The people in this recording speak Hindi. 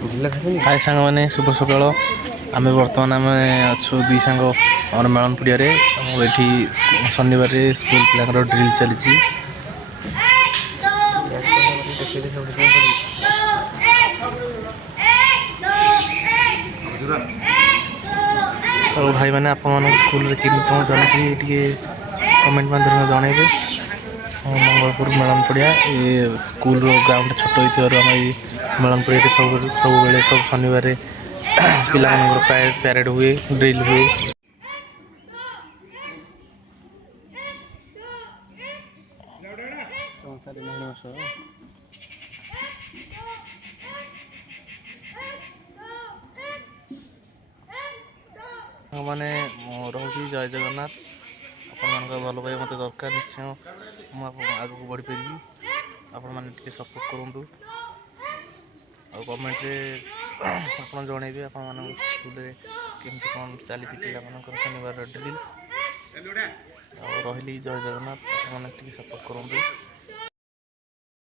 हाय सांग मैंने शुभ सकाल। आम बर्तमान आम अच्छु दी सांग आम मेलन पड़िया ये शनिवार स्कूल पिला ड्रिल चली। तो भाई मैंने आप स्कूल कौन चलती कमेंट माध्यम जनइबे। मंगलपुर मेलन पड़िया ये स्कूल ग्राउंड छोट होम मेलन पड़िया सब शनिवार पिला प्यारेड हुए ड्रिल हुए। मैंने रोचे जय जगन्नाथ आपण भल पाई मत दरकार निश्चय मुझे आग को बढ़ी पारि आपण मैंने सपोर्ट करूँ और कमेंट आप जनइबे आपण स्कूल केमती कौन चली पे शनिवार ड्रिल और रही जय जगन्नाथ मैंने सपोर्ट करूँ।